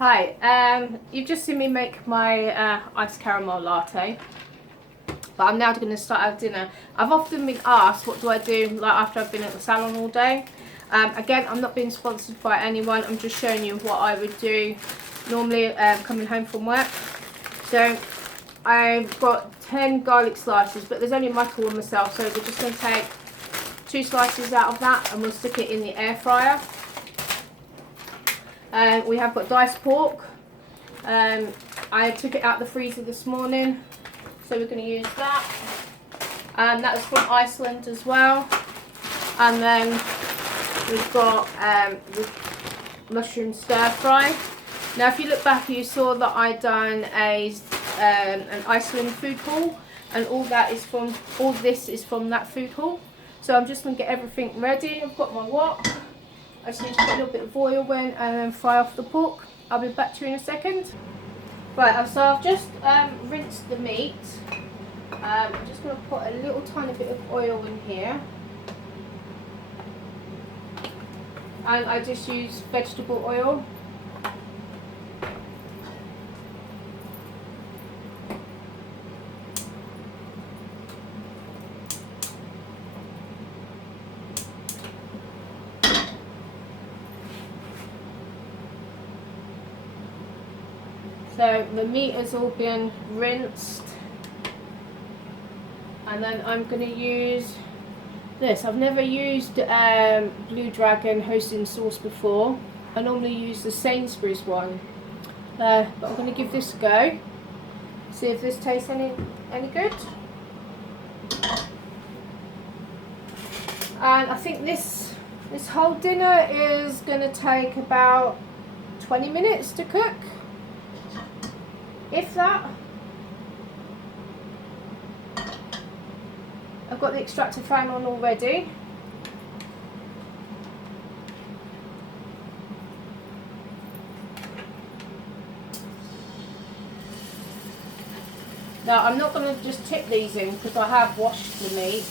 Hi, you've just seen me make my iced caramel latte, but I'm now going to start our dinner. I've often been asked what do I do like after I've been at the salon all day. Again, I'm not being sponsored by anyone, I'm just showing you what I would do normally coming home from work. So I've got 10 garlic slices, but there's only my for myself, so we're just going to take 2 slices out of that and we'll stick it in the air fryer. We have got diced pork. I took it out of the freezer this morning, so we're going to use that. That was from Iceland as well. And then we've got the mushroom stir fry. Now, if you look back, you saw that I done an Iceland food haul, and all this is from that food haul. So I'm just going to get everything ready. I've got my wok. I just need to put a little bit of oil in and then fry off the pork. I'll be back to you in a second. Right, so I've just rinsed the meat. I'm just going to put a little tiny bit of oil in here. And I just use vegetable oil. So the meat has all been rinsed, and then I'm going to use this. I've never used Blue Dragon hosin sauce before. I normally use the Sainsbury's one, but I'm going to give this a go. See if this tastes any good. And I think this whole dinner is going to take about 20 minutes to cook. If that. I've got the extractor fan on already. Now I'm not going to just tip these in because I have washed the meat.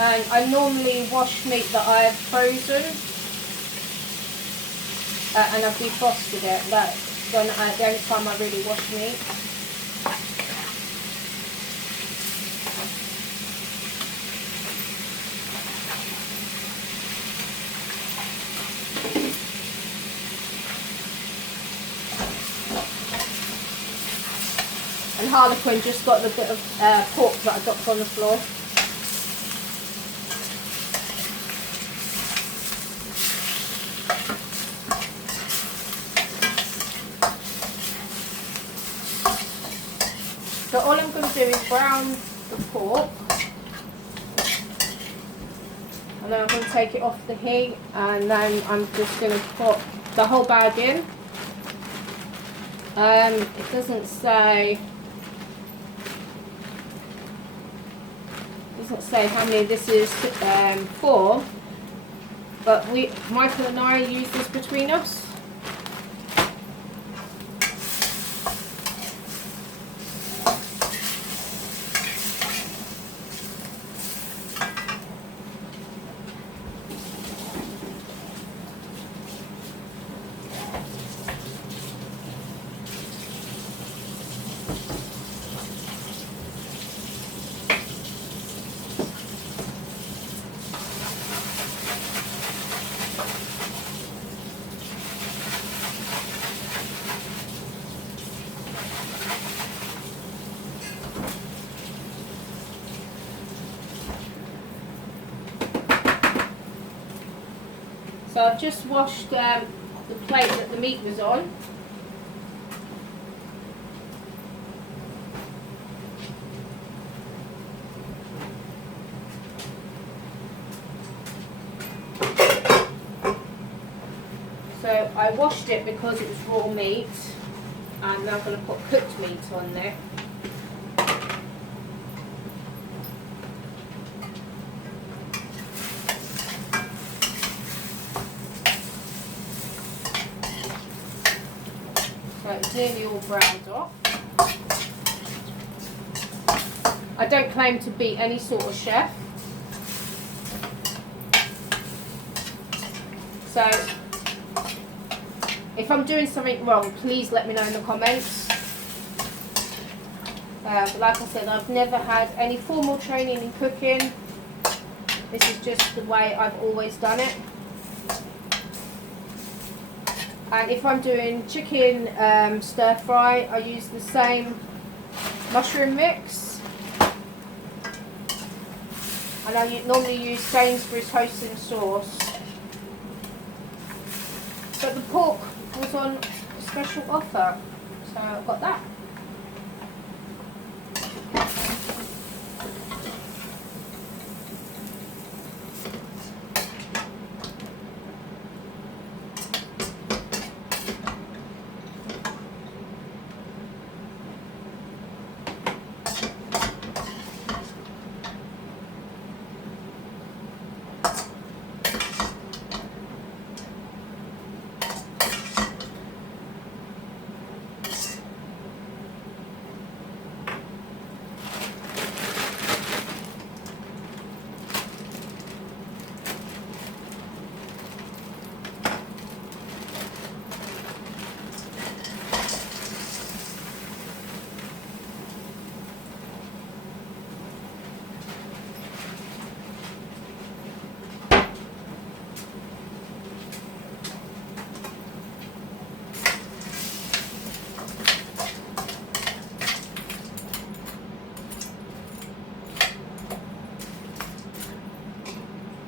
And I normally wash meat that I've frozen and I've defrosted it. That's the only time I really wash meat. And Harlequin just got the bit of pork that I dropped on the floor. So all I'm going to do is brown the pork, and then I'm going to take it off the heat, and then I'm just going to put the whole bag in. It doesn't say how many this is for, but Michael and I use this between us. So I've just washed the plate that the meat was on. So I washed it because it was raw meat, and now I'm going to put cooked meat on there. It's nearly all browned off. I don't claim to be any sort of chef. So, if I'm doing something wrong, please let me know in the comments. But like I said, I've never had any formal training in cooking. This is just the way I've always done it. And if I'm doing chicken stir fry, I use the same mushroom mix. And I normally use Sainsbury's hosin sauce. But the pork was on special offer, so I got that.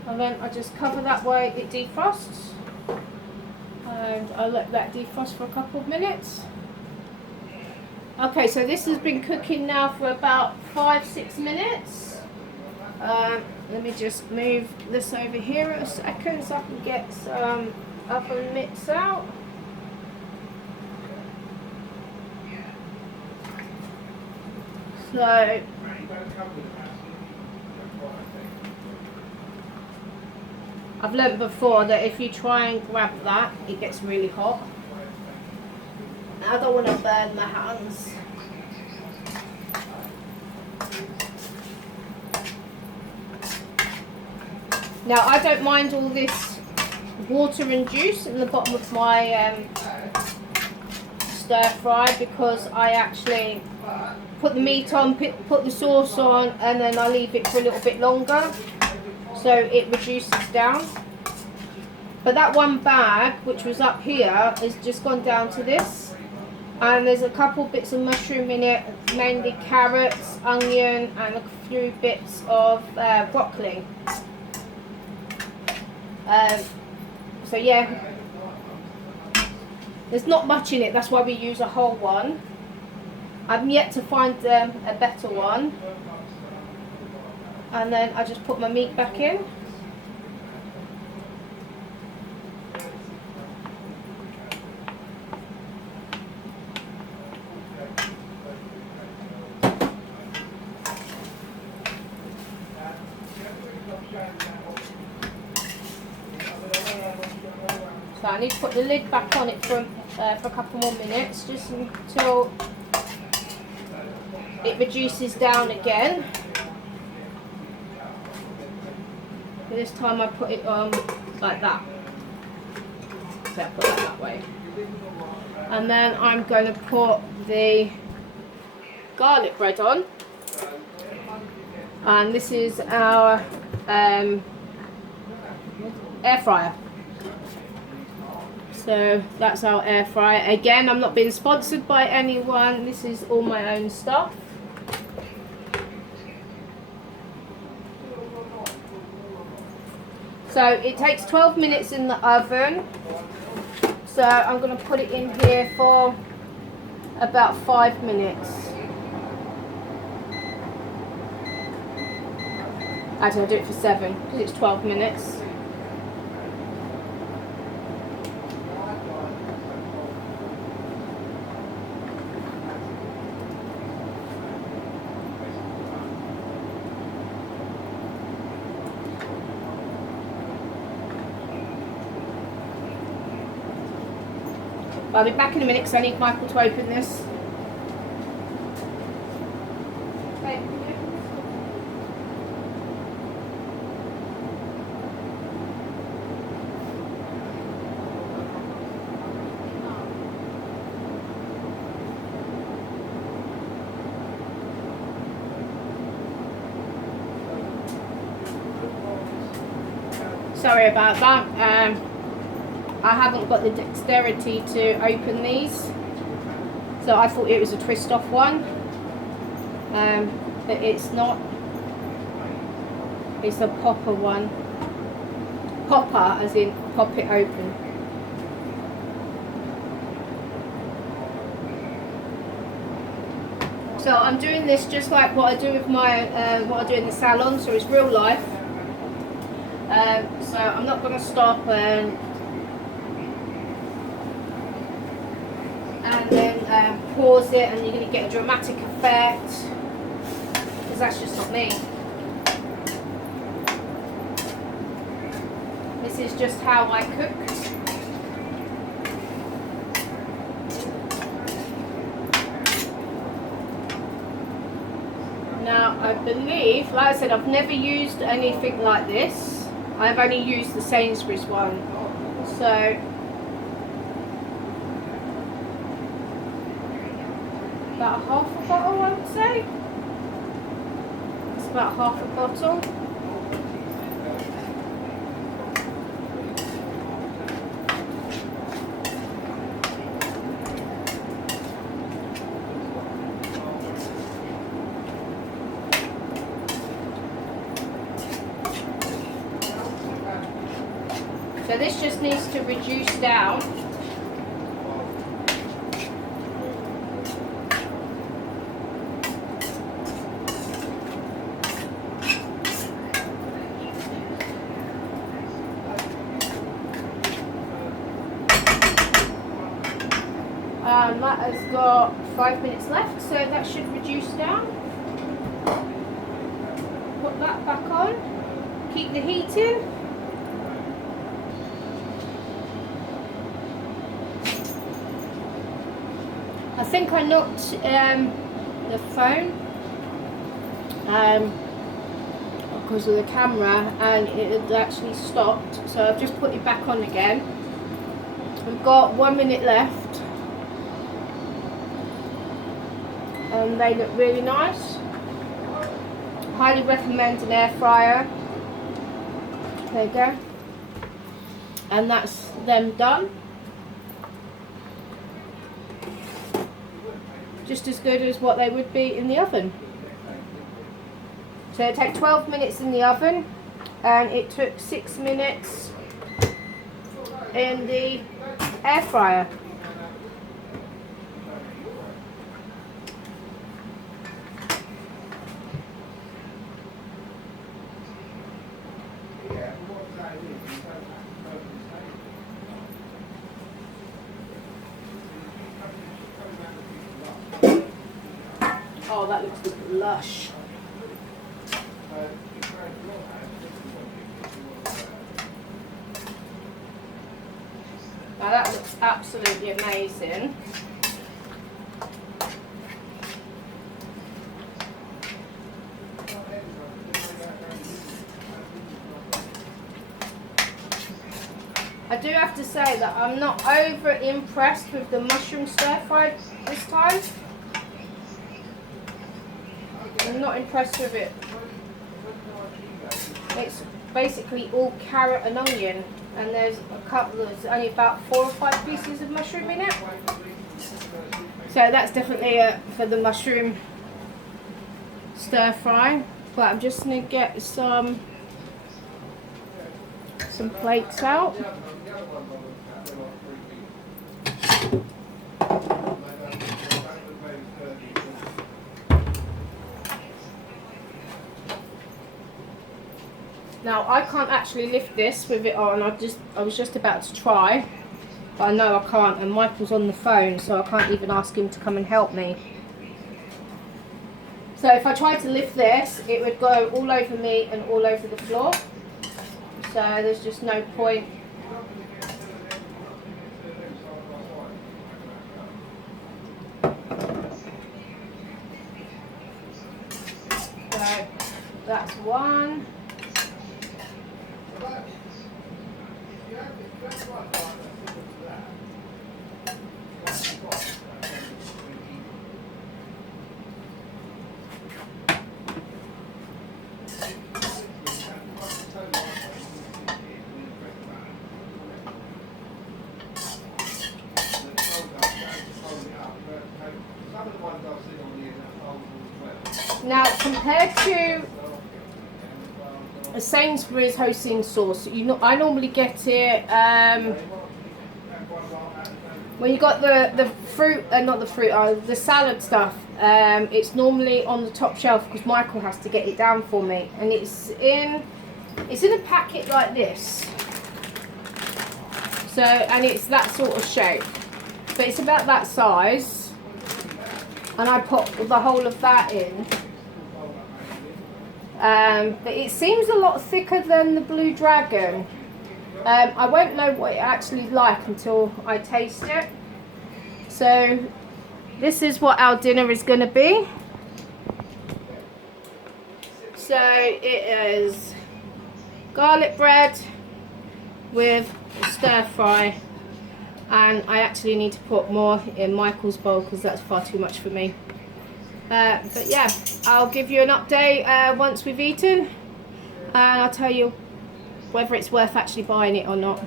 And then I just cover that way it defrosts, and I let that defrost for a couple of minutes. Okay, so this has been cooking now for about 5-6 minutes. Let me just move this over here a second so I can get some oven mitts out. So I've learned before that if you try and grab that, it gets really hot. I don't want to burn my hands. Now I don't mind all this water and juice in the bottom of my stir fry, because I actually put the meat on, put the sauce on, and then I leave it for a little bit longer, so it reduces down. But that one bag, which was up here, has just gone down to this, and there's a couple bits of mushroom in it, mainly carrots, onion, and a few bits of broccoli. So yeah, there's not much in it, that's why we use a whole one. I'm yet to find a better one. And then I just put my meat back in. So I need to put the lid back on it for a couple more minutes, just until it reduces down again. This time I put it on like that. So I put that way. And then I'm going to put the garlic bread on. And this is our air fryer. So that's our air fryer. Again, I'm not being sponsored by anyone. This is all my own stuff. So it takes 12 minutes in the oven. So I'm going to put it in here for about 5 minutes. Actually, I'll do it for 7 because it's 12 minutes. But I'll be back in a minute because I need Michael to open this. Okay. Sorry about that. I haven't got the dexterity to open these, so I thought it was a twist off one, but it's not. It's a popper one. Popper as in pop it open. So I'm doing this just like what I do with my what I do in the salon, so it's real life. So I'm not going to stop and then pause it, and you're going to get a dramatic effect, because that's just not me. This is just how I cook. Now I believe, like I said, I've never used anything like this. I've only used the Sainsbury's one, so about half a bottle, I would say. It's about half a bottle. So this just needs to reduce down. That has got 5 minutes left, so that should reduce down. Put that back on. Keep the heat in. I think I knocked the phone because of the camera, and it had actually stopped, so I've just put it back on again. We've got 1 minute left, and they look really nice. Highly recommend an air fryer. There you go, and that's them done. Just as good as what they would be in the oven. So it takes 12 minutes in the oven, and it took 6 minutes in the air fryer. Oh, that looks lush. Now that looks absolutely amazing. I do have to say that I'm not over impressed with the mushroom stir fry this time. I'm not impressed with it. It's basically all carrot and onion, and there's there's only about 4 or 5 pieces of mushroom in it. So that's definitely for the mushroom stir fry. But I'm just going to get some plates out. Now I can't actually lift this with it on. I was just about to try, but I know I can't, and Michael's on the phone, so I can't even ask him to come and help me. So if I tried to lift this, it would go all over me and all over the floor. So there's just no point. So that's one. Now, compared to a Sainsbury's hosin sauce, I normally get it when you got the fruit, not the fruit, the salad stuff. It's normally on the top shelf because Michael has to get it down for me, and it's in a packet like this. So, and it's that sort of shape, but it's about that size, and I put the whole of that in. But it seems a lot thicker than the Blue Dragon. I won't know what it actually like until I taste it. So this is what our dinner is going to be. So it is garlic bread with stir fry, and I actually need to put more in Michael's bowl because that's far too much for me. But yeah, I'll give you an update once we've eaten, and I'll tell you whether it's worth actually buying it or not.